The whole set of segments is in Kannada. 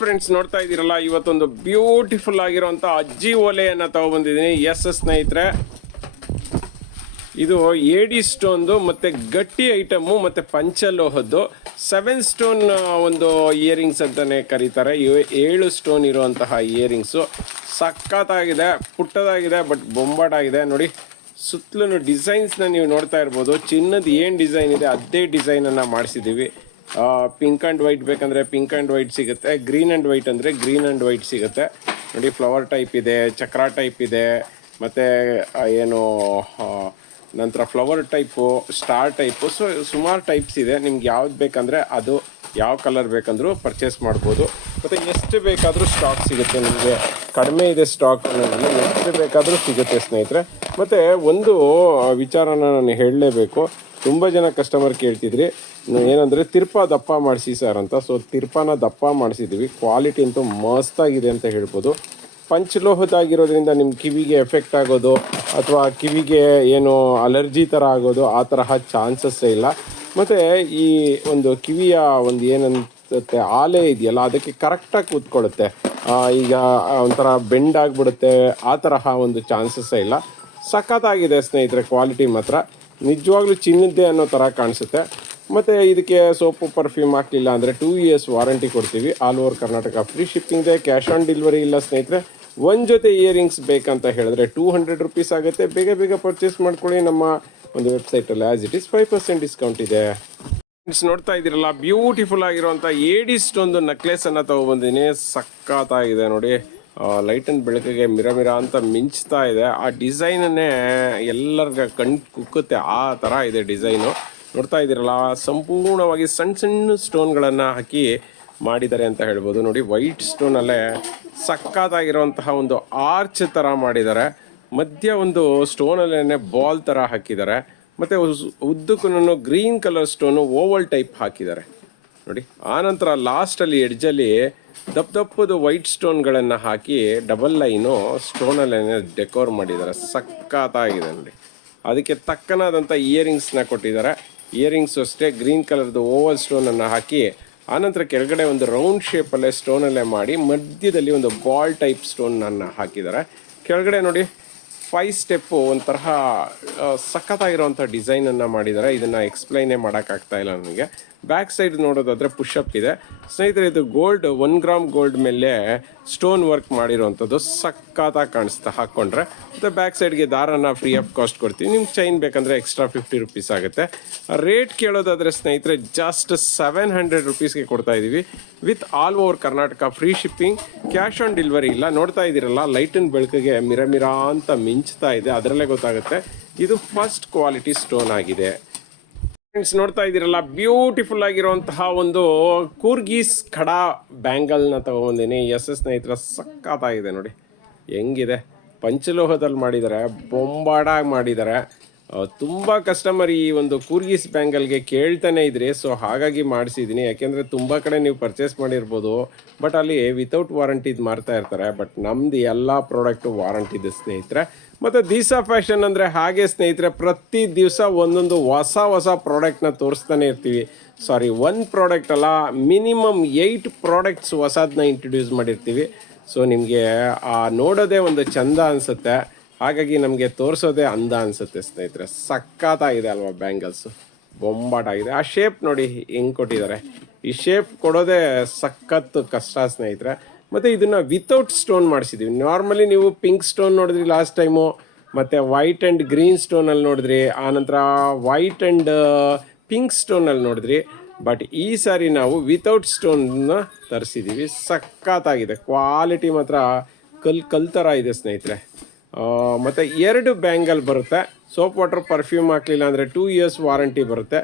ಫ್ರೆಂಡ್ಸ್ ನೋಡ್ತಾ ಇದ್ದೀರಲ್ಲ, ಇವತ್ತೊಂದು ಬ್ಯೂಟಿಫುಲ್ ಆಗಿರುವಂತ ಅಜ್ಜಿ ಓಲೆಯನ್ನ ತಗೊಬಂದಿದ್ದೀನಿ. ಎಸ್ ಎಸ್ ಸ್ನೇಹಿತರೆ. ಇದು ಏಡಿ ಸ್ಟೋನ್ದು ಮತ್ತೆ ಗಟ್ಟಿ ಐಟಮು ಮತ್ತೆ ಪಂಚಲೋಹದ್ದು. ಸೆವೆನ್ ಸ್ಟೋನ್ ಒಂದು ಇಯರಿಂಗ್ಸ್ ಅಂತಾನೆ ಕರೀತಾರೆ. ಏಳು ಸ್ಟೋನ್ ಇರುವಂತಹ ಇಯರಿಂಗ್ಸು ಸಖತ್ತಾಗಿದೆ, ಪುಟ್ಟದಾಗಿದೆ ಬಟ್ ಬೊಂಬಾಟಾಗಿದೆ. ನೋಡಿ, ಸುತ್ತಲೂ ಡಿಸೈನ್ಸ್ನ ನೀವು ನೋಡ್ತಾ ಇರ್ಬೋದು. ಚಿನ್ನದ ಏನು ಡಿಸೈನ್ ಇದೆ, ಅದೇ ಡಿಸೈನನ್ನು ಮಾಡಿಸಿದ್ದೀವಿ. ಪಿಂಕ್ ಆ್ಯಂಡ್ ವೈಟ್ ಬೇಕಂದರೆ ಪಿಂಕ್ ಆ್ಯಂಡ್ ವೈಟ್ ಸಿಗುತ್ತೆ. ಗ್ರೀನ್ ಆ್ಯಂಡ್ ವೈಟ್ ಅಂದರೆ ಗ್ರೀನ್ ಆ್ಯಂಡ್ ವೈಟ್ ಸಿಗುತ್ತೆ. ನೋಡಿ ಫ್ಲವರ್ ಟೈಪ್ ಇದೆ, ಚಕ್ರ ಟೈಪ್ ಇದೆ, ಮತ್ತು ಏನು ನಂತರ flower type star type so, ಸುಮಾರು ಟೈಪ್ಸ್ ಇದೆ. ನಿಮ್ಗೆ ಯಾವ್ದು ಬೇಕಂದರೆ ಅದು ಯಾವ ಕಲರ್ ಬೇಕಂದ್ರೂ ಪರ್ಚೇಸ್ ಮಾಡ್ಬೋದು. ಮತ್ತು ಎಷ್ಟು ಬೇಕಾದರೂ ಸ್ಟಾಕ್ ಸಿಗುತ್ತೆ ನಿಮಗೆ. ಕಡಿಮೆ ಇದೆ ಸ್ಟಾಕ್ ಅನ್ನೋದನ್ನು ಎಷ್ಟು ಬೇಕಾದರೂ ಸಿಗುತ್ತೆ ಸ್ನೇಹಿತರೆ. ಮತ್ತು ಒಂದು ವಿಚಾರನ ನಾನು ಹೇಳಲೇಬೇಕು. ತುಂಬ ಜನ ಕಸ್ಟಮರ್ ಕೇಳ್ತಿದ್ರಿ. ಏನಂದರೆ ತಿರ್ಪ ದಪ್ಪ ಮಾಡಿಸಿ ಸರ್ ಅಂತ. ಸೊ ತಿರ್ಪಾನ ದಪ್ಪ ಮಾಡಿಸಿದ್ವಿ. ಕ್ವಾಲಿಟಿ ಅಂತೂ ಮಸ್ತಾಗಿದೆ ಅಂತ ಹೇಳ್ಬೋದು. ಪಂಚಲೋಹದಾಗಿರೋದ್ರಿಂದ ನಿಮ್ಮ ಕಿವಿಗೆ ಎಫೆಕ್ಟ್ ಆಗೋದು, ಅಥವಾ ಕಿವಿಗೆ ಏನು ಅಲರ್ಜಿ ಥರ ಆಗೋದು, ಆ ತರಹ ಚಾನ್ಸಸ್ಸೇ ಇಲ್ಲ. ಮತ್ತು ಈ ಒಂದು ಕಿವಿಯ ಒಂದು ಏನಂತ ಆಲೆ ಇದೆಯಲ್ಲ, ಅದಕ್ಕೆ ಕರೆಕ್ಟಾಗಿ ಕೂತ್ಕೊಳ್ಳುತ್ತೆ. ಈಗ ಒಂಥರ ಬೆಂಡ್ ಆಗಿಬಿಡುತ್ತೆ. ಆ ತರಹ ಒಂದು ಚಾನ್ಸಸ್ಸೇ ಇಲ್ಲ. ಸಖತ್ತಾಗಿದೆ ಸ್ನೇಹಿತರೆ ಕ್ವಾಲಿಟಿ ಮಾತ್ರ. ನಿಜವಾಗ್ಲೂ ಚಿನ್ನದ್ದೇ ಅನ್ನೋ ಥರ ಕಾಣಿಸುತ್ತೆ. ಮತ್ತು ಇದಕ್ಕೆ ಸೋಪು ಪರ್ಫ್ಯೂಮ್ ಹಾಕಲಿಲ್ಲ ಅಂದರೆ ಟೂ ಇಯರ್ಸ್ ವಾರಂಟಿ ಕೊಡ್ತೀವಿ. All over Karnataka free shipping ಇದೆ ಕ್ಯಾಶ್ ಆನ್ ಡೆಲಿವರಿ ಇಲ್ಲ ಸ್ನೇಹಿತರೆ. ಒಂದು ಜೊತೆ ಇಯರಿಂಗ್ಸ್ ಬೇಕಂತ ಹೇಳಿದ್ರೆ ಟೂ ಹಂಡ್ರೆಡ್ ರುಪೀಸ್ ಆಗುತ್ತೆ. ಬೇಗ ಬೇಗ ಪರ್ಚೇಸ್ ಮಾಡ್ಕೊಳ್ಳಿ. ನಮ್ಮ ಒಂದು ವೆಬ್ಸೈಟಲ್ಲಿ as it is five percent discount ಇದೆ. ನೋಡ್ತಾ ಇದ್ದೀರಲ್ಲ ಬ್ಯೂಟಿಫುಲ್ ಆಗಿರುವಂಥ ಏಡಿಸ್ಟ್ ಒಂದು ನೆಕ್ಲೆಸ್ ಅನ್ನ ತಗೊಬಂದಿನಿ. ಸಖತ್ತಾಗಿದೆ ನೋಡಿ. ಲೈಟ್ ಅಂಡ್ ಬೆಳಕಿಗೆ ಮಿರ ಮಿರ ಅಂತ ಮಿಂಚ್ತಾ ಇದೆ. ಆ ಡಿಸೈನನ್ನೇ ಎಲ್ಲರಿಗ ಕಣ್ ಕುಕ್ಕುತ್ತೆ. ಆ ಥರ ಇದೆ ಡಿಸೈನು ನೋಡ್ತಾ ಇದ್ದೀರಲ್ಲ, ಸಂಪೂರ್ಣವಾಗಿ ಸಣ್ಣ ಸಣ್ಣ ಸ್ಟೋನ್ಗಳನ್ನು ಹಾಕಿ ಮಾಡಿದ್ದಾರೆ ಅಂತ ಹೇಳ್ಬೋದು. ನೋಡಿ ವೈಟ್ ಸ್ಟೋನಲ್ಲೇ ಸಖತ್ತಾಗಿರುವಂತಹ ಒಂದು ಆರ್ಚ್ ಥರ ಮಾಡಿದ್ದಾರೆ. ಮಧ್ಯ ಒಂದು ಸ್ಟೋನಲ್ಲೇ ಬಾಲ್ ಥರ ಹಾಕಿದ್ದಾರೆ. ಮತ್ತು ಉದ್ದಕ್ಕೂ green colour stone oval type ಹಾಕಿದ್ದಾರೆ. ನೋಡಿ, ಆನಂತರ ಲಾಸ್ಟಲ್ಲಿ ಎಡ್ಜಲ್ಲಿ ದಪ್ಪ ದಪ್ಪದು ವೈಟ್ ಸ್ಟೋನ್ಗಳನ್ನು ಹಾಕಿ ಡಬಲ್ ಲೈನು ಸ್ಟೋನಲ್ಲೇ ಡೆಕೋರ್ ಮಾಡಿದ್ದಾರೆ. ಸಖತ್ತಾಗಿದೆ ನೋಡಿ. ಅದಕ್ಕೆ ತಕ್ಕನಾದಂಥ ಇಯರಿಂಗ್ಸ್ನ ಕೊಟ್ಟಿದ್ದಾರೆ. ಇಯರಿಂಗ್ಸ್ ಅಷ್ಟೇ ಗ್ರೀನ್ ಕಲರ್ದು ಓವಲ್ ಸ್ಟೋನನ್ನು ಹಾಕಿ ಆನಂತರ ಕೆಳಗಡೆ ಒಂದು ರೌಂಡ್ ಶೇಪಲ್ಲೇ ಸ್ಟೋನಲ್ಲೇ ಮಾಡಿ ಮಧ್ಯದಲ್ಲಿ ಒಂದು ಬಾಲ್ ಟೈಪ್ ಸ್ಟೋನನ್ನು ಹಾಕಿದ್ದಾರೆ. ಕೆಳಗಡೆ ನೋಡಿ ಫೈವ್ ಸ್ಟೆಪ್ಪು ಒಂಥರ ಸಖತ್ತಾಗಿರುವಂಥ ಡಿಸೈನ್ ಡಿಸೈನನ್ನು ಮಾಡಿದ್ದಾರೆ ಇದನ್ನು ಎಕ್ಸ್ಪ್ಲೈನೇ ಮಾಡೋಕ್ಕಾಗ್ತಾ ಇಲ್ಲ ನನಗೆ. ಬ್ಯಾಕ್ ಸೈಡ್ ನೋಡೋದಾದರೆ ಪುಷಪ್ ಇದೆ. ಸ್ನೇಹಿತರೆ, ಇದು ಗೋಲ್ಡ್ ಒನ್ ಗ್ರಾಮ್ ಗೋಲ್ಡ್ ಮೇಲೆ ಸ್ಟೋನ್ ವರ್ಕ್ ಮಾಡಿರೋವಂಥದ್ದು ಸಖತ್ತಾಗಿ ಕಾಣಿಸ್ತಾ ಹಾಕ್ಕೊಂಡ್ರೆ ಮತ್ತು ಬ್ಯಾಕ್ ಸೈಡ್ಗೆ ದಾರನ ಫ್ರೀ ಆಫ್ ಕಾಸ್ಟ್ ಕೊಡ್ತೀವಿ. ನಿಮ್ಗೆ ಚೈನ್ ಬೇಕಂದರೆ ಎಕ್ಸ್ಟ್ರಾ ಫಿಫ್ಟಿ ರುಪೀಸ್ ಆಗುತ್ತೆ. ರೇಟ್ ಕೇಳೋದಾದರೆ ಸ್ನೇಹಿತರೆ ಜಸ್ಟ್ ಸೆವೆನ್ ಹಂಡ್ರೆಡ್ ರುಪೀಸ್ಗೆ ಕೊಡ್ತಾ ಇದ್ದೀವಿ with all over Karnataka free shipping cash on delivery ಇಲ್ಲ. ನೋಡ್ತಾ ಇದ್ದೀರಲ್ಲ ಲೈಟಿನ ಬೆಳಕಿಗೆ ಮಿರ ಅಂತ ಮಿಂಚ್ತಾ ಇದೆ, ಅದರಲ್ಲೇ ಗೊತ್ತಾಗುತ್ತೆ. ಇದು ಫಸ್ಟ್ ಕ್ವಾಲಿಟಿ ಸ್ಟೋನ್ ಆಗಿದೆ. ಫ್ರೆಂಡ್ಸ್ ನೋಡ್ತಾ ಇದ್ದೀರಲ್ಲ ಬ್ಯೂಟಿಫುಲ್ ಆಗಿರುವಂತಹ ಒಂದು ಕೂರ್ಗೀಸ್ ಖಡಾ ಬ್ಯಾಂಗಲ್ನ ತಗೊಂಬಂದಿನಿ. ಎಸ್ ಎಸ್ ಸ್ನೇಹಿತರ ಸಕ್ಕತ್ತಾಗಿದೆ ನೋಡಿ. ಹೆಂಗಿದೆ? ಪಂಚಲೋಹದಲ್ಲಿ ಮಾಡಿದ್ದಾರೆ, ಬೊಂಬಾಡಾಗಿ ಮಾಡಿದ್ದಾರೆ. ತುಂಬ ಕಸ್ಟಮರ್ ಈ ಒಂದು ಕೂರ್ಗೀಸ್ ಬ್ಯಾಂಗಲ್ಗೆ ಕೇಳ್ತಾನೆ ಇದ್ರಿ ಸೊ ಹಾಗಾಗಿ ಮಾಡಿಸಿದ್ದೀನಿ ಯಾಕೆಂದರೆ ತುಂಬ ಕಡೆ ನೀವು ಪರ್ಚೇಸ್ ಮಾಡಿರ್ಬೋದು ಬಟ್ ಅಲ್ಲಿ ವಿತೌಟ್ ವಾರಂಟಿದು ಮಾರ್ತಾ ಇರ್ತಾರೆ ಬಟ್ ನಮ್ಮದು ಎಲ್ಲ ಪ್ರಾಡಕ್ಟು ವಾರಂಟಿದೆ ಸ್ನೇಹಿತರೆ. ಮತ್ತು ದಿಸಾ ಫ್ಯಾಷನ್ ಅಂದರೆ ಹಾಗೆ ಸ್ನೇಹಿತರೆ, ಪ್ರತಿ ದಿವಸ ಒಂದೊಂದು ಹೊಸ ಹೊಸ ಪ್ರಾಡಕ್ಟ್ನ ತೋರಿಸ್ತಾನೆ ಇರ್ತೀವಿ. ಸಾರಿ ಒಂದು ಪ್ರಾಡಕ್ಟ್ ಅಲ್ಲ ಮಿನಿಮಮ್ ಏಯ್ಟ್ ಪ್ರಾಡಕ್ಟ್ಸ್ ಹೊಸದನ್ನ ಇಂಟ್ರೊಡ್ಯೂಸ್ ಮಾಡಿರ್ತೀವಿ. ಸೊ ನಿಮಗೆ, ಆ, ನೋಡೋದೇ ಒಂದು ಚಂದ ಅನಿಸುತ್ತೆ. ಹಾಗಾಗಿ ನಮಗೆ ತೋರಿಸೋದೇ ಅಂದ ಅನಿಸುತ್ತೆ ಸ್ನೇಹಿತರೆ. ಸಖತ್ತಾಗಿದೆ ಅಲ್ವಾ ಬ್ಯಾಂಗಲ್ಸು ಬೊಂಬಾಟಾಗಿದೆ. ಆ ಶೇಪ್ ನೋಡಿ ಹೆಂಗೆ ಕೊಟ್ಟಿದ್ದಾರೆ. ಈ ಶೇಪ್ ಕೊಡೋದೇ ಸಖತ್ತು ಕಷ್ಟ ಸ್ನೇಹಿತರೆ. ಮತ್ತು ಇದನ್ನು ವಿತೌಟ್ ಸ್ಟೋನ್ ಮಾಡಿಸಿದ್ದೀವಿ ನಾರ್ಮಲಿ ನೀವು ಪಿಂಕ್ ಸ್ಟೋನ್ ನೋಡಿದ್ರಿ ಲಾಸ್ಟ್ ಟೈಮು ಮತ್ತು ವೈಟ್ ಆ್ಯಂಡ್ ಗ್ರೀನ್ ಸ್ಟೋನಲ್ಲಿ ನೋಡಿದ್ರಿ ಆನಂತರ ವೈಟ್ ಆ್ಯಂಡ್ ಪಿಂಕ್ ಸ್ಟೋನಲ್ಲಿ ನೋಡಿದ್ರಿ. ಬಟ್ ಈ ಸಾರಿ ನಾವು ವಿತೌಟ್ ಸ್ಟೋನ್ನ ತರಿಸಿದ್ದೀವಿ ಸಖತ್ತಾಗಿದೆ. ಕ್ವಾಲಿಟಿ ಮಾತ್ರ ಕಲ್ ಕಲ್ ಥರ ಇದೆ ಸ್ನೇಹಿತರೆ. ಮತ್ತೆ ಎರಡು ಬ್ಯಾಂಗಲ್ ಬರುತ್ತೆ. ಸೋಪ್ ವಾಟರ್ ಪರ್ಫ್ಯೂಮ್ ಹಾಕಲಿಲ್ಲ ಅಂದರೆ ಟೂ ಇಯರ್ಸ್ ವಾರಂಟಿ ಬರುತ್ತೆ.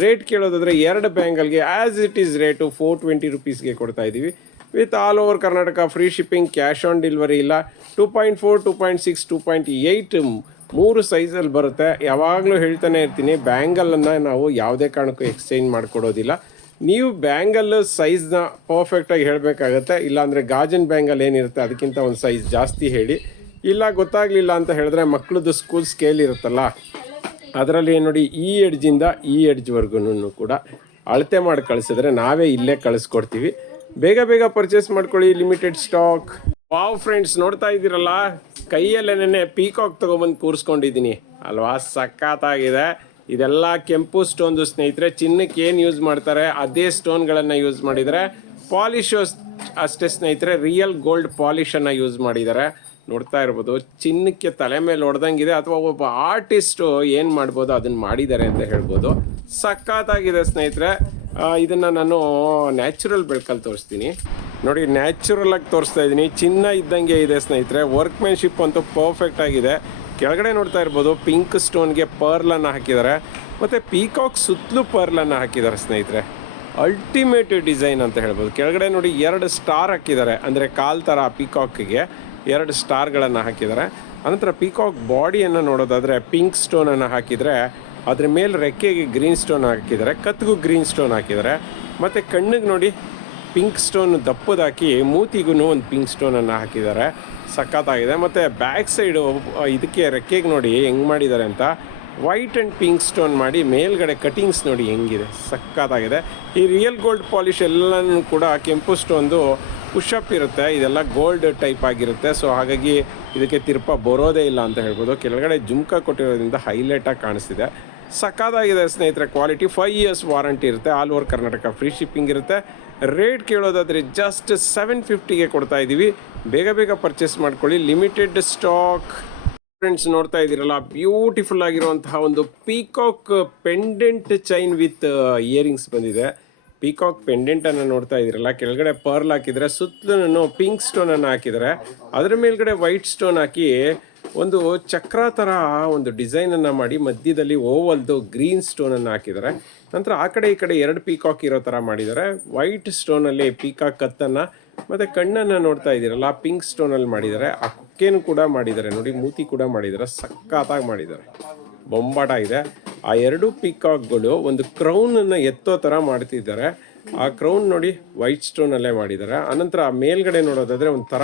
ರೇಟ್ ಕೇಳೋದಾದ್ರೆ ಎರಡು ಬ್ಯಾಂಗಲ್ಗೆ as it is rate four twenty ರುಪೀಸ್ಗೆ ಕೊಡ್ತಾ ಇದ್ದೀವಿ. With all over Karnataka free shipping cash on delivery ಇಲ್ಲ. Two point four two point six two point eight ಮೂರು ಸೈಜಲ್ಲಿ ಬರುತ್ತೆ. ಯಾವಾಗಲೂ ಹೇಳ್ತಾನೆ ಇರ್ತೀನಿ ಬ್ಯಾಂಗಲನ್ನು ನಾವು ಯಾವುದೇ ಕಾರಣಕ್ಕೂ ಎಕ್ಸ್ಚೇಂಜ್ ಮಾಡಿಕೊಡೋದಿಲ್ಲ. ನೀವು ಬ್ಯಾಂಗಲ್ ಸೈಜ್ನ ಪರ್ಫೆಕ್ಟಾಗಿ ಹೇಳಬೇಕಾಗತ್ತೆ. ಇಲ್ಲಾಂದರೆ ಗಾಜನ್ ಬ್ಯಾಂಗಲ್ ಏನಿರುತ್ತೆ, ಅದಕ್ಕಿಂತ ಒಂದು ಸೈಜ್ ಜಾಸ್ತಿ ಹೇಳಿ. ಇಲ್ಲ, ಗೊತ್ತಾಗಲಿಲ್ಲ ಅಂತ ಹೇಳಿದ್ರೆ ಮಕ್ಕಳದ್ದು ಸ್ಕೂಲ್ ಸ್ಕೇಲ್ ಇರುತ್ತಲ್ಲ? ಅದರಲ್ಲಿ ನೋಡಿ, ಈ ಎಡ್ಜಿಂದ ಈ ಎಡ್ಜ್ವರೆಗೂ ಕೂಡ ಅಳತೆ ಮಾಡಿ ಕಳಿಸಿದ್ರೆ ನಾವೇ ಇಲ್ಲೇ ಕಳಿಸ್ಕೊಡ್ತೀವಿ. ಬೇಗ ಬೇಗ ಪರ್ಚೇಸ್ ಮಾಡ್ಕೊಳ್ಳಿ ಲಿಮಿಟೆಡ್ ಸ್ಟಾಕ್ ವಾವ್ ಫ್ರೆಂಡ್ಸ್ ನೋಡ್ತಾ ಇದ್ದೀರಲ್ಲ? ಕೈಯಲ್ಲೇನೆ ಪೀಕಾಕ್ ತಗೊಬಂದು ಕೂರಿಸ್ಕೊಂಡಿದ್ದೀನಿ. ಅಲ್ವಾ? ಸಖತ್ತಾಗಿದೆ. ಇದೆಲ್ಲ ಕೆಂಪು ಸ್ಟೋನ್ದು ಸ್ನೇಹಿತರೆ, ಚಿನ್ನಕ್ಕೆ ಏನು ಯೂಸ್ ಮಾಡ್ತಾರೆ, ಅದೇ ಸ್ಟೋನ್ಗಳನ್ನು ಯೂಸ್ ಮಾಡಿದರೆ ಪಾಲಿಶು ಅಷ್ಟೇ ಸ್ನೇಹಿತರೆ ರಿಯಲ್ ಗೋಲ್ಡ್ ಪಾಲಿಶನ್ನು ಯೂಸ್ ಮಾಡಿದ್ದಾರೆ ನೋಡ್ತಾ ಇರ್ಬೋದು, ಚಿನ್ನಕ್ಕೆ ತಲೆ ಮೇಲೆ ಹೊಡೆದಂಗಿದೆ, ಅಥವಾ ಒಬ್ಬ ಆರ್ಟಿಸ್ಟು ಏನು ಮಾಡ್ಬೋದು ಅದನ್ನು ಮಾಡಿದ್ದಾರೆ ಅಂತ ಹೇಳ್ಬೋದು. ಸಖತ್ತಾಗಿದೆ ಸ್ನೇಹಿತರೆ. ಇದನ್ನು ನಾನು ನ್ಯಾಚುರಲ್ ಬೆಳಕಲ್ಲಿ ತೋರಿಸ್ತೀನಿ. ನೋಡಿ ನ್ಯಾಚುರಲ್ ಆಗಿ ತೋರಿಸ್ತಾ ಇದ್ದೀನಿ. ಚಿನ್ನ ಇದ್ದಂಗೆ ಇದೆ ಸ್ನೇಹಿತರೆ. ವರ್ಕ್ಮೆನ್ಶಿಪ್ ಅಂತೂ ಪರ್ಫೆಕ್ಟ್ ಆಗಿದೆ. ಕೆಳಗಡೆ ನೋಡ್ತಾ ಇರ್ಬೋದು ಪಿಂಕ್ ಸ್ಟೋನ್ಗೆ ಪರ್ಲನ್ನು ಹಾಕಿದ್ದಾರೆ ಮತ್ತು ಪೀಕಾಕ್ ಸುತ್ತಲೂ ಪರ್ಲನ್ನು ಹಾಕಿದ್ದಾರೆ ಸ್ನೇಹಿತರೆ. ಅಲ್ಟಿಮೇಟ್ ಡಿಸೈನ್ ಅಂತ ಹೇಳ್ಬೋದು. ಕೆಳಗಡೆ ನೋಡಿ ಎರಡು ಸ್ಟಾರ್ ಹಾಕಿದ್ದಾರೆ. ಅಂದರೆ ಕಾಲ್ ಥರ ಪಿಕಾಕ್ಗೆ ಎರಡು ಸ್ಟಾರ್ಗಳನ್ನು ಹಾಕಿದ್ದಾರೆ. ಅನಂತರ ಪೀಕಾಕ್ ಬಾಡಿಯನ್ನು ನೋಡೋದಾದರೆ ಪಿಂಕ್ ಸ್ಟೋನನ್ನು ಹಾಕಿದರೆ ಅದ್ರ ಮೇಲೆ ರೆಕ್ಕೆಗೆ ಗ್ರೀನ್ ಸ್ಟೋನ್ ಹಾಕಿದ್ದಾರೆ. ಕತ್ತಿಗೂ ಗ್ರೀನ್ ಸ್ಟೋನ್ ಹಾಕಿದ್ದಾರೆ. ಮತ್ತು ಕಣ್ಣಿಗೆ ನೋಡಿ ಪಿಂಕ್ ಸ್ಟೋನ್ ದಪ್ಪದಾಕಿ ಮೂತಿಗೂ ಒಂದು ಪಿಂಕ್ ಸ್ಟೋನನ್ನು ಹಾಕಿದ್ದಾರೆ. ಸಖತ್ತಾಗಿದೆ. ಮತ್ತು ಬ್ಯಾಕ್ ಸೈಡು ಇದಕ್ಕೆ ರೆಕ್ಕೆಗೆ ನೋಡಿ ಹೆಂಗೆ ಮಾಡಿದ್ದಾರೆ ಅಂತ ವೈಟ್ ಆ್ಯಂಡ್ ಪಿಂಕ್ ಸ್ಟೋನ್ ಮಾಡಿ ಮೇಲ್ಗಡೆ ಕಟಿಂಗ್ಸ್ ನೋಡಿ ಹೆಂಗಿದೆ ಸಕ್ಕತ್ತಾಗಿದೆ ಈ ರಿಯಲ್ ಗೋಲ್ಡ್ ಪಾಲಿಷ್ ಎಲ್ಲನೂ ಕೂಡ ಕೆಂಪು ಸ್ಟೋನ್ದು ಪುಷಪ್ ಇರುತ್ತೆ, ಇದೆಲ್ಲ ಗೋಲ್ಡ್ ಟೈಪ್ ಆಗಿರುತ್ತೆ. ಸೊ ಹಾಗಾಗಿ ಇದಕ್ಕೆ ತಿರ್ಪ ಬರೋದೇ ಇಲ್ಲ ಅಂತ ಹೇಳ್ಬೋದು. ಕೆಳಗಡೆ ಜುಮ್ಕ ಕೊಟ್ಟಿರೋದ್ರಿಂದ ಹೈಲೈಟಾಗಿ ಕಾಣಿಸ್ತಿದೆ. ಸಕ್ಕತ್ತಾಗಿದೆ ಸ್ನೇಹಿತರೆ, ಕ್ವಾಲಿಟಿ ಫೈವ್ ಇಯರ್ಸ್ ವಾರಂಟಿ ಇರುತ್ತೆ. All over Karnataka free shipping ಇರುತ್ತೆ. ರೇಟ್ ಕೇಳೋದಾದರೆ ಜಸ್ಟ್ ಸೆವೆನ್ ಫಿಫ್ಟಿಗೆ ಕೊಡ್ತಾ ಇದ್ದೀವಿ ಬೇಗ ಬೇಗ ಪರ್ಚೇಸ್ ಮಾಡ್ಕೊಳ್ಳಿ. ಲಿಮಿಟೆಡ್ ಸ್ಟಾಕ್ ಫ್ರೆಂಡ್ಸ್ ನೋಡ್ತಾ ಇದ್ದೀರಲ್ಲ ಬ್ಯೂಟಿಫುಲ್ ಆಗಿರುವಂತಹ ಒಂದು peacock pendant chain with earrings ಬಂದಿದೆ. ಪೀಕಾಕ್ ಪೆಂಡೆಂಟನ್ನು ನೋಡ್ತಾ ಇದ್ದೀರಲ್ಲ, ಕೆಳಗಡೆ ಪರ್ಲ್ ಹಾಕಿದರೆ, ಸುತ್ತಲೂ ಪಿಂಕ್ ಸ್ಟೋನ್ ಅನ್ನು ಹಾಕಿದ್ದಾರೆ ಅದರ ಮೇಲ್ಗಡೆ ವೈಟ್ ಸ್ಟೋನ್ ಹಾಕಿ ಒಂದು ಚಕ್ರ ತರ ಒಂದು ಡಿಸೈನನ್ನು ಮಾಡಿ ಮಧ್ಯದಲ್ಲಿ ಓವಲ್ದು ಗ್ರೀನ್ ಸ್ಟೋನ್ ಅನ್ನು ಹಾಕಿದ್ದಾರೆ. ನಂತರ ಆ ಕಡೆ ಈ ಕಡೆ ಎರಡು ಪೀಕಾಕ್ ಇರೋ ತರ ಮಾಡಿದ್ದಾರೆ. ವೈಟ್ ಸ್ಟೋನಲ್ಲಿ ಪೀಕಾಕ್ ಕತ್ತನ್ನು ಮತ್ತು ಕಣ್ಣನ್ನು ನೋಡ್ತಾ ಇದ್ದೀರಲ್ಲ ಪಿಂಕ್ ಸ್ಟೋನಲ್ಲಿ ಮಾಡಿದ್ದಾರೆ. ಆ ಕುಕ್ಕೇನು ಕೂಡ ಮಾಡಿದ್ದಾರೆ. ನೋಡಿ, ಮೂತಿ ಕೂಡ ಮಾಡಿದ್ದಾರೆ. ಸಕ್ಕತ್ತಾಗಿ ಮಾಡಿದ್ದಾರೆ. ಬೊಂಬಾಟ ಇದೆ. ಆ ಎರಡು ಪಿಕಾಕ್ಗಳು ಒಂದು ಕ್ರೌನನ್ನು ಎತ್ತೋ ಥರ ಮಾಡ್ತಿದ್ದಾರೆ. ಆ ಕ್ರೌನ್ ನೋಡಿ ವೈಟ್ ಸ್ಟೋನಲ್ಲೇ ಮಾಡಿದ್ದಾರೆ. ಆನಂತರ ಮೇಲ್ಗಡೆ ನೋಡೋದಾದರೆ ಒಂಥರ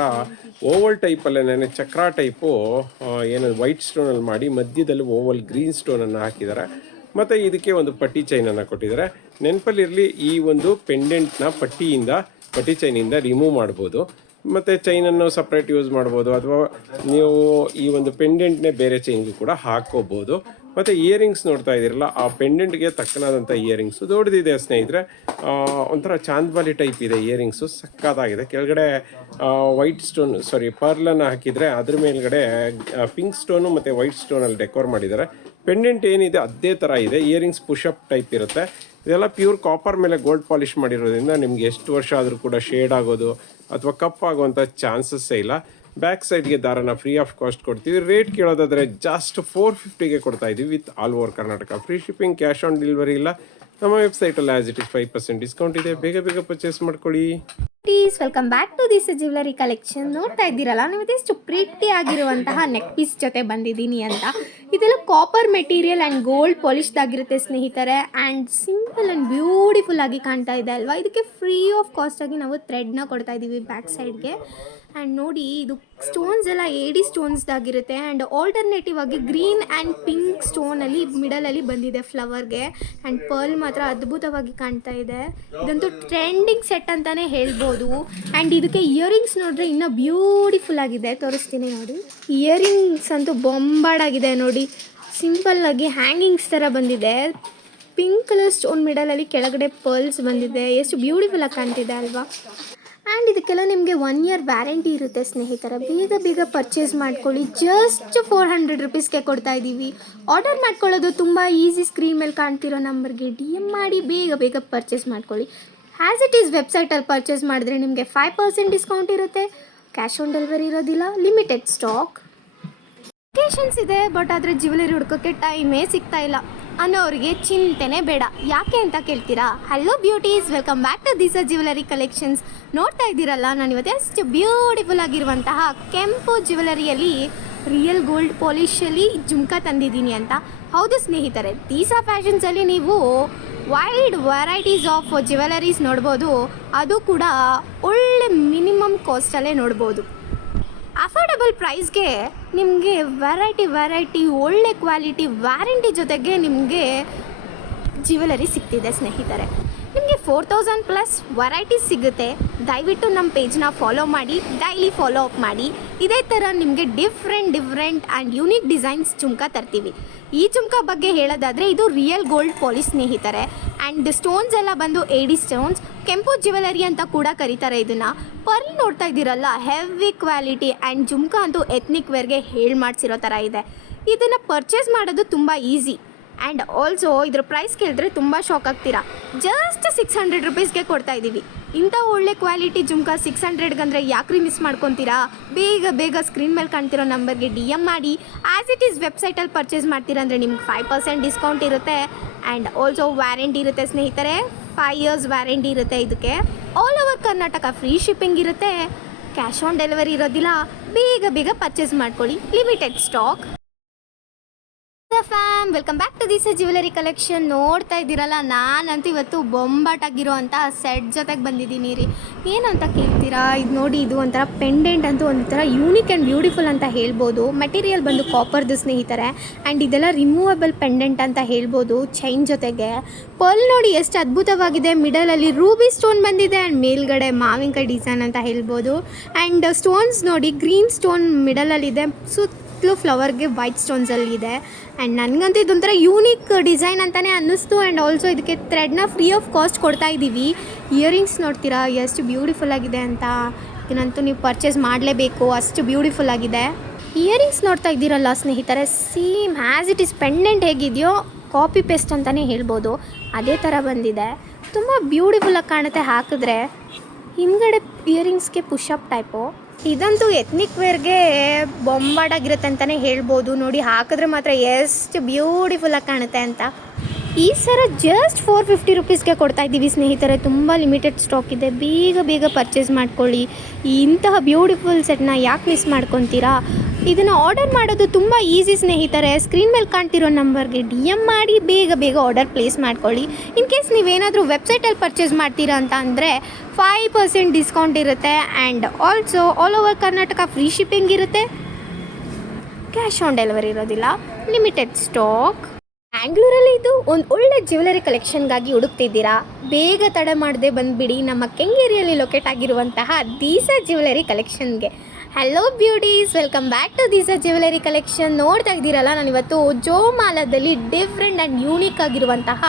ಓವಲ್ ಟೈಪಲ್ಲೇ ಚಕ್ರ ಟೈಪು ಏನು ವೈಟ್ ಸ್ಟೋನಲ್ಲಿ ಮಾಡಿ ಮಧ್ಯದಲ್ಲಿ ಓವಲ್ ಗ್ರೀನ್ ಸ್ಟೋನನ್ನು ಹಾಕಿದ್ದಾರೆ. ಮತ್ತು ಇದಕ್ಕೆ ಒಂದು ಪಟ್ಟಿ ಚೈನನ್ನು ಕೊಟ್ಟಿದ್ದಾರೆ. ನೆನಪಲ್ಲಿರಲಿ ಈ ಒಂದು ಪೆಂಡೆಂಟ್ನ ಪಟ್ಟಿಯಿಂದ ಪಟ್ಟಿ ಚೈನಿಂದ ರಿಮೂವ್ ಮಾಡ್ಬೋದು. ಮತ್ತು ಚೈನನ್ನು ಸಪ್ರೇಟ್ ಯೂಸ್ ಮಾಡ್ಬೋದು. ಅಥವಾ ನೀವು ಈ ಒಂದು ಪೆಂಡೆಂಟ್ನೇ ಬೇರೆ ಚೈನ್ಗೂ ಕೂಡ ಹಾಕ್ಕೋಬೋದು ಮತ್ತು ಇಯರಿಂಗ್ಸ್ ನೋಡ್ತಾ ಇದ್ದೀರಲ್ಲ, ಆ ಪೆಂಡೆಂಟ್ಗೆ ತಕ್ಕನಾದಂಥ ಇಯರಿಂಗ್ಸು ದೊಡ್ಡದಿದೆ ಸ್ನೇಹಿತರೆ. ಒಂಥರ ಚಾಂದ್ಬಾಲಿ ಟೈಪ್ ಇದೆ ಇಯರಿಂಗ್ಸು ಸಕ್ಕತ್ತಾಗಿದೆ. ಕೆಳಗಡೆ ವೈಟ್ ಸ್ಟೋನ್ ಸಾರಿ ಪರ್ಲನ್ನು ಹಾಕಿದರೆ ಅದ್ರ ಮೇಲ್ಗಡೆ ಪಿಂಕ್ ಸ್ಟೋನು ಮತ್ತು ವೈಟ್ ಸ್ಟೋನಲ್ಲಿ ಡೆಕೋರ್ ಮಾಡಿದ್ದಾರೆ. ಪೆಂಡೆಂಟ್ ಏನಿದೆ, ಅದೇ ಥರ ಇದೆ. ಇಯರಿಂಗ್ಸ್ ಪುಷಪ್ ಟೈಪ್ ಇರುತ್ತೆ. ಇದೆಲ್ಲ ಪ್ಯೂರ್ ಕಾಪರ್ ಮೇಲೆ ಗೋಲ್ಡ್ ಪಾಲಿಷ್ ಮಾಡಿರೋದ್ರಿಂದ ನಿಮ್ಗೆ ಎಷ್ಟು ವರ್ಷ ಆದರೂ ಕೂಡ ಶೇಡ್ ಆಗೋದು ಅಥವಾ ಕಪ್ ಆಗುವಂಥ ಚಾನ್ಸಸ್ಸೇ ಇಲ್ಲ. ಬ್ಯಾಕ್ ಸೈಡ್ಗೆ ದಾರನ ಫ್ರೀ ಆಫ್ ಕಾಸ್ಟ್ ಕೊಡ್ತೀವಿ. ರೇಟ್ ಕೇಳೋದಾದರೆ ಜಸ್ಟ್ ಫೋರ್ ಫಿಫ್ಟಿಗೆ ಕೊಡ್ತಾ ಇದ್ದೀವಿ with all over Karnataka free shipping cash on delivery ಇಲ್ಲ. ನಮ್ಮ ವೆಬ್ಸೈಟಲ್ಲಿ as it is five percent discount ಇದೆ. ಬೇಗ ಬೇಗ ಪರ್ಚೇಸ್ ಮಾಡ್ಕೊಳ್ಳಿ. Please welcome back to this jewellery collection ನೋಡ್ತಾ ಇದ್ದೀರಲ್ಲ, ನೀವು ಇಷ್ಟು ಪ್ರೀತಿ ಆಗಿರುವಂತಹ ನೆಕ್ ಪೀಸ್ ಜೊತೆ ಬಂದಿದ್ದೀನಿ ಅಂತ. ಇದೆಲ್ಲ ಕಾಪರ್ ಮೆಟೀರಿಯಲ್ ಆ್ಯಂಡ್ ಗೋಲ್ಡ್ ಪಾಲಿಶ್ದಾಗಿರುತ್ತೆ ಸ್ನೇಹಿತರೆ. ಆ್ಯಂಡ್ ಸಿಂಪಲ್ ಆ್ಯಂಡ್ ಬ್ಯೂಟಿಫುಲ್ ಆಗಿ ಕಾಣ್ತಾ ಇದೆ ಅಲ್ವಾ? ಇದಕ್ಕೆ ಫ್ರೀ ಆಫ್ ಕಾಸ್ಟಾಗಿ ನಾವು ಥ್ರೆಡ್ನ ಕೊಡ್ತಾ ಇದ್ದೀವಿ ಬ್ಯಾಕ್ ಸೈಡ್ಗೆ ಆ್ಯಂಡ್ ನೋಡಿ, ಇದು ಸ್ಟೋನ್ಸ್ ಎಲ್ಲ ಏಡಿ ಸ್ಟೋನ್ಸ್ದಾಗಿರುತ್ತೆ ಆ್ಯಂಡ್ ಆಲ್ಟರ್ನೇಟಿವ್ ಆಗಿ ಗ್ರೀನ್ ಆ್ಯಂಡ್ ಪಿಂಕ್ ಸ್ಟೋನಲ್ಲಿ ಮಿಡಲಲ್ಲಿ ಬಂದಿದೆ ಫ್ಲವರ್ಗೆ ಆ್ಯಂಡ್ ಪರ್ಲ್ ಮಾತ್ರ ಅದ್ಭುತವಾಗಿ ಕಾಣ್ತಾ ಇದೆ. ಇದಂತೂ ಟ್ರೆಂಡಿಂಗ್ ಸೆಟ್ ಅಂತಲೇ ಹೇಳ್ಬೋದು. ಆ್ಯಂಡ್ ಇದಕ್ಕೆ ಇಯರಿಂಗ್ಸ್ ನೋಡಿದ್ರೆ ಇನ್ನೂ ಬ್ಯೂಟಿಫುಲ್ ಆಗಿದೆ. ತೋರಿಸ್ತೀನಿ ನೋಡಿ. ಇಯರಿಂಗ್ಸ್ ಅಂತೂ ಬೊಂಬಾಡಾಗಿದೆ ನೋಡಿ. ಸಿಂಪಲ್ಲಾಗಿ ಹ್ಯಾಂಗಿಂಗ್ಸ್ ಥರ ಬಂದಿದೆ. ಪಿಂಕ್ ಕಲರ್ ಸ್ಟೋನ್ ಮಿಡಲಲ್ಲಿ ಕೆಳಗಡೆ ಪರ್ಲ್ಸ್ ಬಂದಿದೆ. ಎಷ್ಟು ಬ್ಯೂಟಿಫುಲ್ ಆಗಿ ಕಾಣ್ತಿದೆ ಅಲ್ವಾ? ಆ್ಯಂಡ್ ಇದಕ್ಕೆಲ್ಲ ನಿಮಗೆ ಒನ್ ಇಯರ್ ವ್ಯಾರಂಟಿ ಇರುತ್ತೆ ಸ್ನೇಹಿತರ. ಬೇಗ ಬೇಗ ಪರ್ಚೇಸ್ ಮಾಡ್ಕೊಳ್ಳಿ. ಜಸ್ಟ್ ಫೋರ್ ಹಂಡ್ರೆಡ್ ರುಪೀಸ್ಗೆ ಕೊಡ್ತಾ ಇದ್ದೀವಿ ಆರ್ಡರ್ ಮಾಡ್ಕೊಳ್ಳೋದು ತುಂಬ ಈಸಿ ಸ್ಕ್ರೀನ್ ಮೇಲೆ ಕಾಣ್ತಿರೋ ನಂಬರ್ಗೆ ಡಿ ಎಂ ಮಾಡಿ ಬೇಗ ಬೇಗ ಪರ್ಚೇಸ್ ಮಾಡ್ಕೊಳ್ಳಿ. ಆ್ಯಸ್ ಇಟ್ ಈಸ್ ವೆಬ್ಸೈಟಲ್ಲಿ ಪರ್ಚೇಸ್ ಮಾಡಿದ್ರೆ ನಿಮಗೆ ಫೈವ್ ಪರ್ಸೆಂಟ್ ಡಿಸ್ಕೌಂಟ್ ಇರುತ್ತೆ. ಕ್ಯಾಶ್ ಆನ್ ಡೆಲಿವರಿ ಇರೋದಿಲ್ಲ. ಲಿಮಿಟೆಡ್ ಸ್ಟಾಕ್ ಲೊಕೇಶನ್ಸ್ ಇದೆ ಬಟ್ ಆದರೆ ಜ್ಯುವೆಲರಿ ಹುಡ್ಕೋಕ್ಕೆ ಟೈಮೇ ಸಿಗ್ತಾ ಇಲ್ಲ. ಅನ್ನೋರಿಗೆ ಚಿಂತೆನೇ ಬೇಡ. ಯಾಕೆ ಅಂತ ಕೇಳ್ತೀರಾ? Hello beauties welcome back to this jewellery collections ನೋಡ್ತಾ ಇದ್ದೀರಲ್ಲ ನಾನು ಇವತ್ತು ಅಷ್ಟು ಬ್ಯೂಟಿಫುಲ್ ಆಗಿರುವಂತಹ ಕೆಂಪು ಜ್ಯುವೆಲರಿಯಲ್ಲಿ ರಿಯಲ್ ಗೋಲ್ಡ್ ಪಾಲಿಶಲ್ಲಿ ಜುಮ್ಕಾ ತಂದಿದ್ದೀನಿ ಅಂತ. ಹೌದು ಸ್ನೇಹಿತರೆ ದೀಸಾ ಫ್ಯಾಷನ್ಸಲ್ಲಿ ನೀವು ವೈಡ್ ವೆರೈಟೀಸ್ ಆಫ್ ಜ್ಯುವೆಲರೀಸ್ ನೋಡ್ಬೋದು. ಅದು ಕೂಡ ಒಳ್ಳೆ ಮಿನಿಮಮ್ ಕಾಸ್ಟಲ್ಲೇ ನೋಡ್ಬೋದು. ಅಫೋರ್ಡಬಲ್ ಪ್ರೈಸ್ಗೆ ನಿಮಗೆ ವೆರೈಟಿ ವೆರೈಟಿ ಒಳ್ಳೆ ಕ್ವಾಲಿಟಿ ವ್ಯಾರಂಟಿ ಜೊತೆಗೆ ನಿಮಗೆ ಜ್ಯುವೆಲರಿ ಸಿಗ್ತಿದೆ ಸ್ನೇಹಿತರೆ. ನಿಮಗೆ ಫೋರ್ ತೌಸಂಡ್ ಪ್ಲಸ್ ವೆರೈಟೀಸ್ ಸಿಗುತ್ತೆ. ದಯವಿಟ್ಟು ನಮ್ಮ ಪೇಜ್ನ ಫಾಲೋ ಮಾಡಿ ಡೈಲಿ ಫಾಲೋ ಅಪ್ ಮಾಡಿ. ಇದೇ ಥರ ನಿಮಗೆ different different and unique designs jhumka ತರ್ತೀವಿ. ಈ ಜುಮ್ಕಾ ಬಗ್ಗೆ ಹೇಳೋದಾದರೆ ಇದು ರಿಯಲ್ ಗೋಲ್ಡ್ ಪಾಲಿಶ್ ಸ್ನೇಹಿತರೆ. ಆ್ಯಂಡ್ ಸ್ಟೋನ್ಸ್ ಎಲ್ಲ ಬಂದು ಏಡಿ ಸ್ಟೋನ್ಸ್ ಕೆಂಪು ಜ್ಯುವೆಲರಿ ಅಂತ ಕೂಡ ಕರೀತಾರೆ ಇದನ್ನು. ಪರ್ಲ್ ನೋಡ್ತಾ ಇದ್ದೀರಲ್ಲ ಹೆವಿ ಕ್ವಾಲಿಟಿ ಆ್ಯಂಡ್ ಜುಮ್ಕಾ ಅಂತೂ ಎತ್ನಿಕ್ ವೇರ್ಗೆ ಹೇಳಿ ಮಾಡಿಸಿರೋ ಥರ ಇದೆ. ಇದನ್ನು ಪರ್ಚೇಸ್ ಮಾಡೋದು ತುಂಬ ಈಸಿ ಆ್ಯಂಡ್ ಆಲ್ಸೋ ಇದ್ರ ಪ್ರೈಸ್ ಕೇಳಿದ್ರೆ ತುಂಬ ಶಾಕ್ ಆಗ್ತೀರಾ. ಜಸ್ಟ್ ಸಿಕ್ಸ್ ಹಂಡ್ರೆಡ್ ರುಪೀಸ್ಗೆ ಕೊಡ್ತಾ ಇದ್ದೀವಿ. ಇಂಥ ಒಳ್ಳೆ ಕ್ವಾಲಿಟಿ ಜುಮ್ಕಾ ಸಿಕ್ಸ್ ಹಂಡ್ರೆಡ್ಗಂದ್ರೆ ಯಾಕ್ರಿ ಮಿಸ್ ಮಾಡ್ಕೊತೀರಾ? ಬೇಗ ಬೇಗ ಸ್ಕ್ರೀನ್ ಮೇಲೆ ಕಾಣ್ತಿರೋ ನಂಬರ್ಗೆ ಡಿ ಎಂ ಮಾಡಿ. ಆ್ಯಸ್ ಇಟ್ ಈಸ್ ವೆಬ್ಸೈಟಲ್ಲಿ ಪರ್ಚೇಸ್ ಮಾಡ್ತೀರಾ ಅಂದರೆ ನಿಮ್ಗೆ ಫೈವ್ ಪರ್ಸೆಂಟ್ ಡಿಸ್ಕೌಂಟ್ ಇರುತ್ತೆ. ಆ್ಯಂಡ್ ಆಲ್ಸೋ ವ್ಯಾರಂಟಿ ಇರುತ್ತೆ ಸ್ನೇಹಿತರೆ. ಫೈವ್ ಇಯರ್ಸ್ ವ್ಯಾರಂಟಿ ಇರುತ್ತೆ ಇದಕ್ಕೆ. All over Karnataka free shipping ಇರುತ್ತೆ. ಕ್ಯಾಶ್ ಆನ್ ಡೆಲಿವರಿ ಇರೋದಿಲ್ಲ. ಬೇಗ ಬೇಗ ಪರ್ಚೇಸ್ ಮಾಡ್ಕೊಳ್ಳಿ. Limited stock fam welcome back to this jewellery collection ನೋಡ್ತಾ ಇದ್ದೀರಲ್ಲ, ನಾನಂತೂ ಇವತ್ತು ಬೊಂಬಾಟಾಗಿರೋ ಅಂತ ಸೆಟ್ ಜೊತೆಗೆ ಬಂದಿದ್ದೀನಿ ರೀ. ಏನಂತ ಕೇಳ್ತೀರಾ? ಇದು ನೋಡಿ, ಇದು ಒಂಥರ ಪೆಂಡೆಂಟ್ ಅಂತೂ ಒಂಥರ ಯೂನಿಕ್ ಆ್ಯಂಡ್ ಬ್ಯೂಟಿಫುಲ್ ಅಂತ ಹೇಳ್ಬೋದು. ಮೆಟೀರಿಯಲ್ ಬಂದು ಕಾಪರ್ದು ಸ್ನೇಹಿತರೆ. ಆ್ಯಂಡ್ ಇದೆಲ್ಲ ರಿಮೂವಬಲ್ ಪೆಂಡೆಂಟ್ ಅಂತ ಹೇಳ್ಬೋದು ಚೈನ್ ಜೊತೆಗೆ. ಪರ್ಲ್ ನೋಡಿ ಎಷ್ಟು ಅದ್ಭುತವಾಗಿದೆ. ಮಿಡಲಲ್ಲಿ ರೂಬಿ ಸ್ಟೋನ್ ಬಂದಿದೆ ಆ್ಯಂಡ್ ಮೇಲ್ಗಡೆ ಮಾವಿನಕಾಯಿ ಡಿಸೈನ್ ಅಂತ ಹೇಳ್ಬೋದು. ಆ್ಯಂಡ್ ಸ್ಟೋನ್ಸ್ ನೋಡಿ ಗ್ರೀನ್ ಸ್ಟೋನ್ ಮಿಡಲಲ್ಲಿದೆ ಸುತ್ತಲೂ ಫ್ಲವರ್ಗೆ ವೈಟ್ ಸ್ಟೋನ್ಸಲ್ಲಿ ಇದೆ ಆ್ಯಂಡ್ ನನಗಂತೂ ಇದೊಂಥರ ಯೂನಿಕ್ ಡಿಸೈನ್ ಅಂತಲೇ ಅನ್ನಿಸ್ತು. ಆ್ಯಂಡ್ ಆಲ್ಸೋ ಇದಕ್ಕೆ ಥ್ರೆಡ್ನ ಫ್ರೀ ಆಫ್ ಕಾಸ್ಟ್ ಕೊಡ್ತಾ ಇದ್ದೀವಿ. ಇಯರಿಂಗ್ಸ್ ನೋಡ್ತೀರಾ? ಎಷ್ಟು ಬ್ಯೂಟಿಫುಲ್ ಆಗಿದೆ ಅಂತ. ಇದನ್ನಂತೂ ನೀವು ಪರ್ಚೇಸ್ ಮಾಡಲೇಬೇಕು. ಅಷ್ಟು ಬ್ಯೂಟಿಫುಲ್ ಆಗಿದೆ. ಇಯರಿಂಗ್ಸ್ ನೋಡ್ತಾ ಇದ್ದೀರಲ್ಲ ಸ್ನೇಹಿತರೆ? Same as it is pendant ಹೇಗಿದೆಯೋ ಕಾಪಿ ಪೇಸ್ಟ್ ಅಂತಲೇ ಹೇಳ್ಬೋದು. ಅದೇ ಥರ ಬಂದಿದೆ. ತುಂಬ ಬ್ಯೂಟಿಫುಲ್ಲಾಗಿ ಕಾಣುತ್ತೆ ಹಾಕಿದ್ರೆ. ಹಿಂದ್ಗಡೆ ಇಯರಿಂಗ್ಸ್ಗೆ ಪುಷಪ್ ಟೈಪು ಇದಂತೂ ಎತ್ನಿಕ್ ವೇರ್ಗೆ ಬೊಂಬಾಡಾಗಿರುತ್ತೆ ಅಂತಲೇ ಹೇಳ್ಬೋದು. ನೋಡಿ, ಹಾಕಿದ್ರೆ ಮಾತ್ರ ಎಷ್ಟು ಬ್ಯೂಟಿಫುಲ್ಲಾಗಿ ಕಾಣುತ್ತೆ ಅಂತ. ಈ ಸರ ಜಸ್ಟ್ ಫೋರ್ ಫಿಫ್ಟಿ ರುಪೀಸ್ಗೆ ಕೊಡ್ತಾ ಇದ್ದೀವಿ ಸ್ನೇಹಿತರೆ. ತುಂಬ ಲಿಮಿಟೆಡ್ ಸ್ಟಾಕ್ ಇದೆ. ಬೇಗ ಬೇಗ ಪರ್ಚೇಸ್ ಮಾಡ್ಕೊಳ್ಳಿ. ಇಂತಹ ಬ್ಯೂಟಿಫುಲ್ ಸೆಟ್ನ ಯಾಕೆ ಮಿಸ್ ಮಾಡ್ಕೊತೀರಾ? ಇದನ್ನು ಆರ್ಡರ್ ಮಾಡೋದು ತುಂಬ ಈಸಿ ಸ್ನೇಹಿತರೆ. ಸ್ಕ್ರೀನ್ ಮೇಲೆ ಕಾಣ್ತಿರೋ ನಂಬರ್ಗೆ ಡಿ ಎಂ ಮಾಡಿ, ಬೇಗ ಬೇಗ ಆರ್ಡರ್ ಪ್ಲೇಸ್ ಮಾಡ್ಕೊಳ್ಳಿ. ಇನ್ ಕೇಸ್ ನೀವೇನಾದರೂ ವೆಬ್ಸೈಟಲ್ಲಿ ಪರ್ಚೇಸ್ ಮಾಡ್ತೀರಾ ಅಂತ ಅಂದರೆ ಫೈವ್ ಪರ್ಸೆಂಟ್ ಡಿಸ್ಕೌಂಟ್ ಇರುತ್ತೆ and also all over Karnataka free shipping ಇರುತ್ತೆ. ಕ್ಯಾಶ್ ಆನ್ ಡೆಲಿವರಿ ಇರೋದಿಲ್ಲ. ಲಿಮಿಟೆಡ್ ಸ್ಟಾಕ್ ಬ್ಯಾಂಗ್ಳೂರಲ್ಲಿ ಇದು ಒಂದು ಒಳ್ಳೆ ಜ್ಯುವೆಲರಿ ಕಲೆಕ್ಷನ್ಗಾಗಿ ಹುಡುಕ್ತಿದ್ದೀರಾ. ಬೇಗ ತಡೆ ಮಾಡದೆ ಬಂದುಬಿಡಿ. ನಮ್ಮ ಕೆಂಗೇರಿಯಲ್ಲಿ ಲೊಕೇಟ್ ಆಗಿರುವಂತಹ ದೀಸಾ jewellery ಕಲೆಕ್ಷನ್ಗೆ hello beauties welcome back to Deesa jewellery collection ನೋಡ್ತಾ ಇದ್ದೀರಲ್ಲ ನಾನು ಇವತ್ತು ಜೋಮಾಲದಲ್ಲಿ ಡಿಫ್ರೆಂಟ್ ಆ್ಯಂಡ್ ಯೂನಿಕ್ ಆಗಿರುವಂತಹ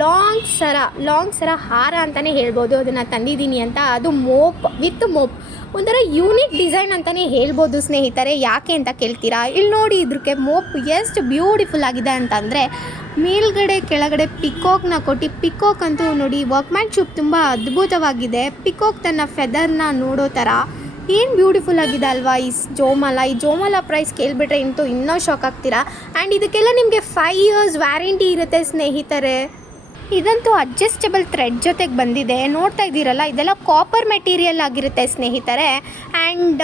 ಲಾಂಗ್ ಸರ ಲಾಂಗ್ ಸರ ಹಾರ ಅಂತಲೇ ಹೇಳ್ಬೋದು. ಅದನ್ನು ತಂದಿದ್ದೀನಿ ಅಂತ. ಅದು ಮೋಪ್ ವಿತ್ ಮೋಪ್ ಒಂಥರ ಯೂನಿಕ್ ಡಿಸೈನ್ ಅಂತಲೇ ಹೇಳ್ಬೋದು ಸ್ನೇಹಿತರೆ. ಯಾಕೆ ಅಂತ ಕೇಳ್ತೀರಾ? ಇಲ್ಲಿ ನೋಡಿ ಇದ್ರಕ್ಕೆ ಮೋಪ್ ಎಷ್ಟು ಬ್ಯೂಟಿಫುಲ್ ಆಗಿದೆ ಅಂತಂದರೆ, ಮೇಲ್ಗಡೆ ಕೆಳಗಡೆ ಪಿಕೋಕ್ನ ಕೊಟ್ಟು ಪಿಕೋಕ್ ಅಂತೂ ನೋಡಿ ವರ್ಕ್ಮ್ಯಾನ್ಶಿಪ್ ತುಂಬ ಅದ್ಭುತವಾಗಿದೆ. ಪಿಕೋಕ್ ತನ್ನ ಫೆದರ್ನ ನೋಡೋ ಥರ ಏನು ಬ್ಯೂಟಿಫುಲ್ ಆಗಿದೆ ಅಲ್ವಾ ಈ ಜೋಮಾಲ? ಈ ಜೋಮಾಲ ಪ್ರೈಸ್ ಕೇಳಿಬಿಟ್ರೆ ಇಂತೂ ಇನ್ನೂ ಶಾಕ್ ಆಗ್ತೀರಾ? ಆ್ಯಂಡ್ ಇದಕ್ಕೆಲ್ಲ ನಿಮಗೆ ಫೈವ್ ಇಯರ್ಸ್ ವ್ಯಾರಂಟಿ ಇರುತ್ತೆ ಸ್ನೇಹಿತರೆ. ಇದಂತೂ ಅಡ್ಜಸ್ಟಬಲ್ ಥ್ರೆಡ್ ಜೊತೆಗೆ ಬಂದಿದೆ. ನೋಡ್ತಾ ಇದ್ದೀರಲ್ಲ, ಇದೆಲ್ಲ ಕಾಪರ್ ಮೆಟೀರಿಯಲ್ ಆಗಿರುತ್ತೆ ಸ್ನೇಹಿತರೆ. ಆ್ಯಂಡ್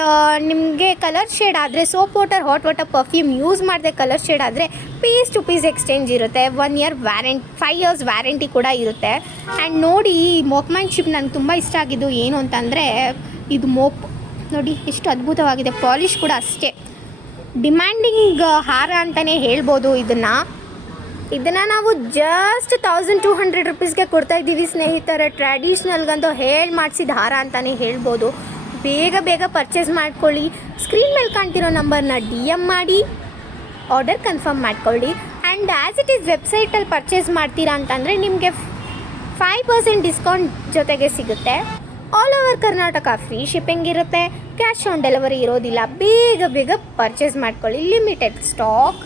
ನಿಮಗೆ ಕಲರ್ ಶೇಡ್ ಆದರೆ soap water hot water perfume use ಮಾಡಿದೆ ಕಲರ್ ಶೇಡ್ ಆದರೆ ಪೀಸ್ ಟು ಪೀಸ್ ಎಕ್ಸ್ಚೇಂಜ್ ಇರುತ್ತೆ. One year warranty five years warranty ಕೂಡ ಇರುತ್ತೆ. ಆ್ಯಂಡ್ ನೋಡಿ, ಈ ಮೋಕ್ಮ್ಯಾನ್ಶಿಪ್ ನನಗೆ ತುಂಬ ಇಷ್ಟ ಆಗಿದ್ದು ಏನು ಅಂತಂದರೆ, ಇದು ಮೋಪ್ ನೋಡಿ, ಎಷ್ಟು ಅದ್ಭುತವಾಗಿದೆ. ಪಾಲಿಶ್ ಕೂಡ ಅಷ್ಟೇ. ಡಿಮ್ಯಾಂಡಿಂಗ್ ಹಾರ ಅಂತಲೇ ಹೇಳ್ಬೋದು ಇದನ್ನು. ಇದನ್ನು ನಾವು ಜಸ್ಟ್ ತೌಸಂಡ್ ಟೂ ಹಂಡ್ರೆಡ್ ರುಪೀಸ್ಗೆ ಕೊಡ್ತಾ ಇದ್ದೀವಿ ಸ್ನೇಹಿತರೆ. ಟ್ರ್ಯಾಡಿಷ್ನಲ್ಗಂತೂ ಹೇಳಿ ಮಾಡಿಸಿದ ಹಾರ ಅಂತಲೇ ಹೇಳ್ಬೋದು. ಬೇಗ ಬೇಗ ಪರ್ಚೇಸ್ ಮಾಡ್ಕೊಳ್ಳಿ. ಸ್ಕ್ರೀನ್ ಮೇಲೆ ಕಾಣ್ತಿರೋ ನಂಬರ್ನ ಡಿ ಎಂ ಮಾಡಿ. ಆರ್ಡರ್ ಕನ್ಫರ್ಮ್ ಮಾಡ್ಕೊಳ್ಳಿ. ಆ್ಯಂಡ್ ಆ್ಯಸ್ ಇಟ್ ಈಸ್ ವೆಬ್ಸೈಟಲ್ಲಿ ಪರ್ಚೇಸ್ ಮಾಡ್ತೀರಾ ಅಂತಂದರೆ ನಿಮಗೆ ಫೈವ್ ಪರ್ಸೆಂಟ್ ಡಿಸ್ಕೌಂಟ್ ಜೊತೆಗೆ ಸಿಗುತ್ತೆ. All over Karnataka free shipping ಇರುತ್ತೆ. ಕ್ಯಾಶ್ ಆನ್ ಡೆಲಿವರಿ ಇರೋದಿಲ್ಲ. ಬೇಗ ಬೇಗ ಪರ್ಚೇಸ್ ಮಾಡ್ಕೊಳ್ಳಿ. Limited stock